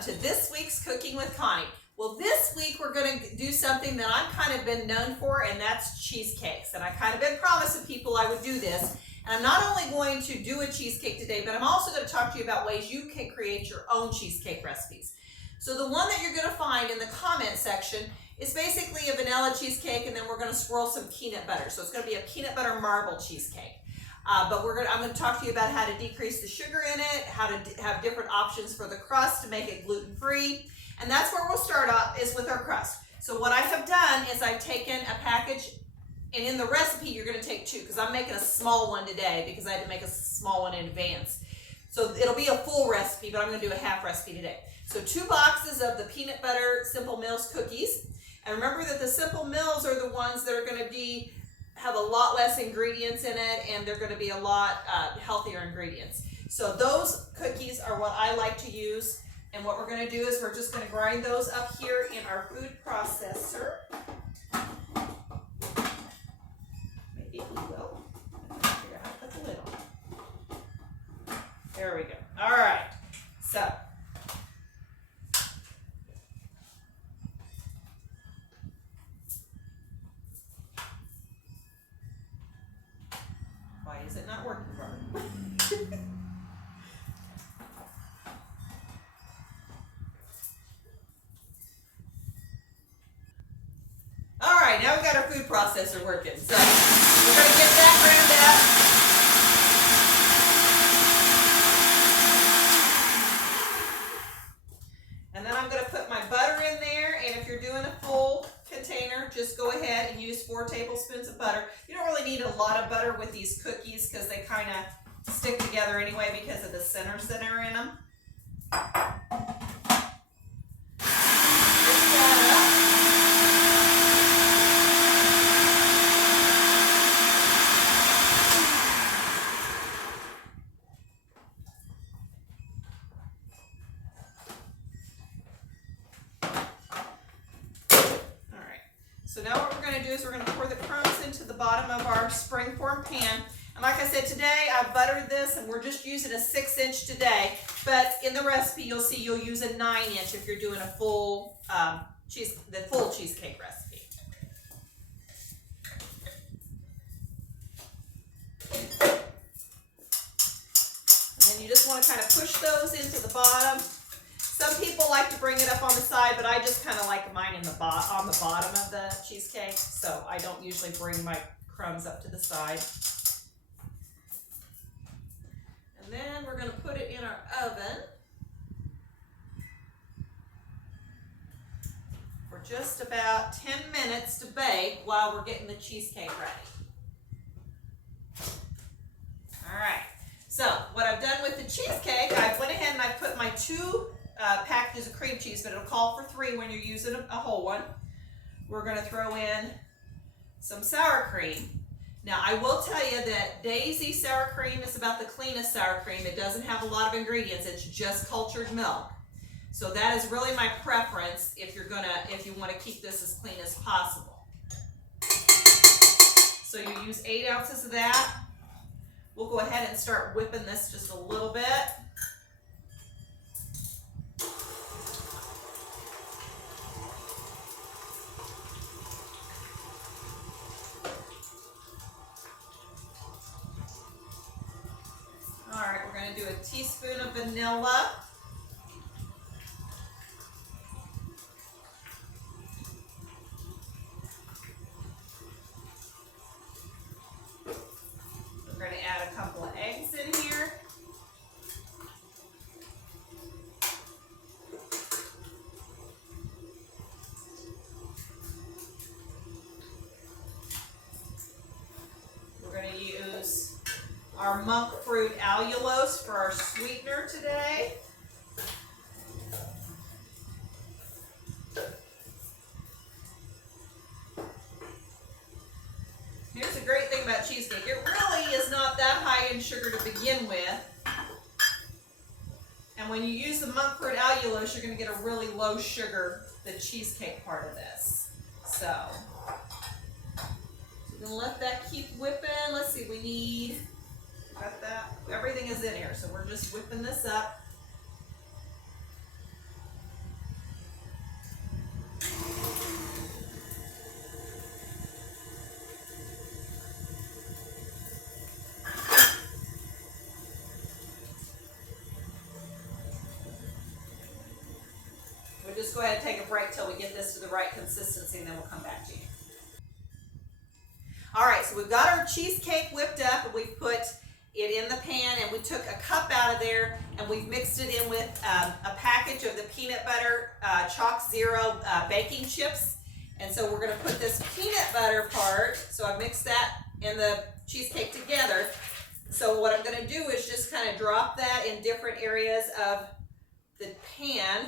welcome to this week's Cooking with Connie. Well, this week we're going to do something that I've kind of been known for, and that's cheesecakes. And I kind of been promising people I would do this. And I'm not only going to do a cheesecake today, but I'm also going to talk to you about ways you can create your own cheesecake recipes. So the one that you're going to find in the comment section is basically a vanilla cheesecake, and then we're going to swirl some peanut butter. So it's going to be a peanut butter marble cheesecake. I'm going to talk to you about how to decrease the sugar in it, how to have different options for the crust to make it gluten-free. And that's where we'll start off, is with our crust. So what I have done is I've taken a package, and in the recipe you're going to take two, because I'm making a small one today because I had to make a small one in advance. So it'll be a full recipe, but I'm going to do a half recipe today. So 2 boxes of the peanut butter Simple Mills cookies. And remember that the Simple Mills are the ones that are going to have a lot less ingredients in it, and they're going to be a lot healthier ingredients. So those cookies are what I like to use, and what we're going to do is we're just going to grind those up here in our food processor. Maybe we will. Figure out how to put the lid on. There we go. All right. So why is it not working properly? All right, now we got our food processor working. So we're going to get that ground up. And then I'm going to put my butter in there. And if you're doing a full container, just go ahead and use 4 tablespoons of butter. You don't really need a lot of butter with these cookies because they kind of stick together anyway because of the centers that are in them. So now what we're going to do is we're going to pour the crumbs into the bottom of our springform pan. And like I said, today I've buttered this, and we're just using a 6-inch today. But in the recipe, you'll see you'll use a 9-inch if you're doing a full full cheesecake recipe. And then you just want to kind of push those into the bottom. Some people like to bring it up on the side, but I just kind of like mine on the bottom of the cheesecake, so I don't usually bring my crumbs up to the side. And then we're going to put it in our oven for just about 10 minutes to bake while we're getting the cheesecake ready. All right, so what I've done with the cheesecake, I went ahead and I put my 2 packages of cream cheese, but it'll call for 3 when you're using a whole one. We're going to throw in some sour cream. Now, I will tell you that Daisy sour cream is about the cleanest sour cream. It doesn't have a lot of ingredients. It's just cultured milk. So that is really my preference if you want to keep this as clean as possible. So you use 8 ounces of that. We'll go ahead and start whipping this just a little bit. All right, we're going to do a teaspoon of vanilla. We're going to add a couple of eggs in here. We're going to use our monk fruit allulose for our sweetener today. Here's the great thing about cheesecake. It really is not that high in sugar to begin with. And when you use the monk fruit allulose, you're going to get a really low sugar, the cheesecake part of this. So we're going to let that keep whipping. Let's see, we need Got that? Everything is in here, so we're just whipping this up. just go ahead and take a break till we get this to the right consistency, and then we'll come back to you. All right, so we've got our cheesecake whipped up, and we've put it in the pan, and we took a cup out of there, and we've mixed it in with a package of the peanut butter Chalk Zero baking chips. And so we're going to put this peanut butter part, so I've mixed that and the cheesecake together. So what I'm going to do is just kind of drop that in different areas of the pan,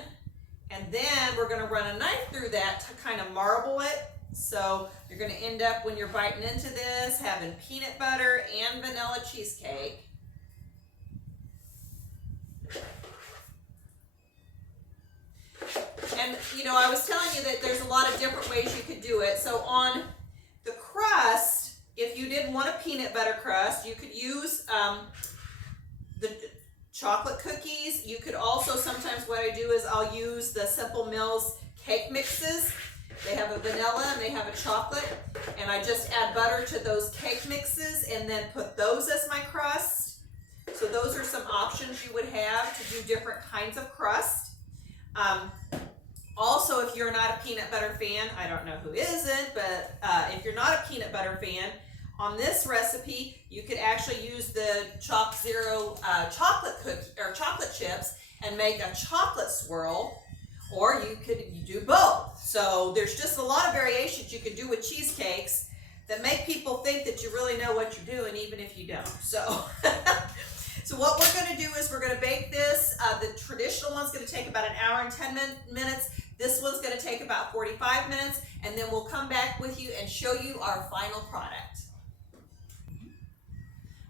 and then we're going to run a knife through that to kind of marble it. So you're going to end up, when you're biting into this, having peanut butter and vanilla cheesecake. And you know, I was telling you that there's a lot of different ways you could do it. So on the crust, if you didn't want a peanut butter crust, you could use the chocolate cookies. You could also, sometimes what I do is I'll use the Simple Mills cake mixes. They have a vanilla and they have a chocolate, and I just add butter to those cake mixes and then put those as my crust. So those are some options you would have to do different kinds of crust. Also, if you're not a peanut butter fan, I don't know who isn't, but if you're not a peanut butter fan, on this recipe, you could actually use the Chalk Zero chocolate cookie or chocolate chips and make a chocolate swirl, or you could do both. So there's just a lot of variations you could do with cheesecakes that make people think that you really know what you're doing, even if you don't. So, so what we're going to do is we're going to bake this. The traditional one's going to take about 1 hour and 10 minutes. This one's going to take about 45 minutes, and then we'll come back with you and show you our final product.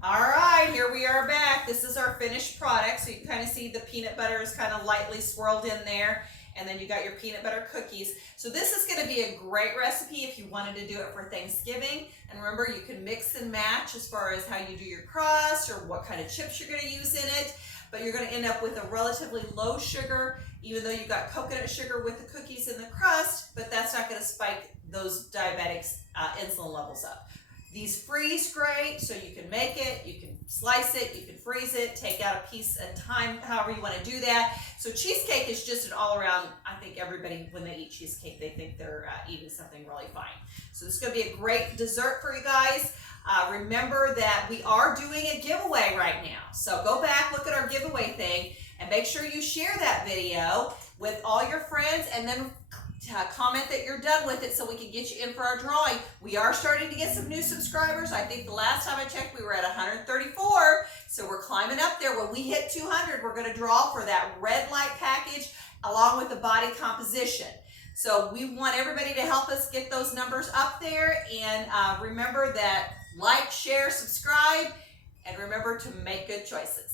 All right, here we are back. This is our finished product. So you can kind of see the peanut butter is kind of lightly swirled in there. And then you got your peanut butter cookies. So this is going to be a great recipe if you wanted to do it for Thanksgiving. And remember, you can mix and match as far as how you do your crust or what kind of chips you're going to use in it. But you're going to end up with a relatively low sugar, even though you've got coconut sugar with the cookies and the crust, but that's not going to spike those diabetics' insulin levels up. These freeze great, so you can make it, you can slice it, you can freeze it, take out a piece at a time, however you want to do that. So cheesecake is just an all-around, I think everybody, when they eat cheesecake, they think they're eating something really fine. So this is going to be a great dessert for you guys. Remember that we are doing a giveaway right now. So go back, look at our giveaway thing, and make sure you share that video with all your friends, and then comment that you're done with it so we can get you in for our drawing. We are starting to get some new subscribers. I think the last time I checked, we were at 134. So we're climbing up there. When we hit 200, we're going to draw for that red light package along with the body composition. So we want everybody to help us get those numbers up there. And remember that like, share, subscribe, and remember to make good choices.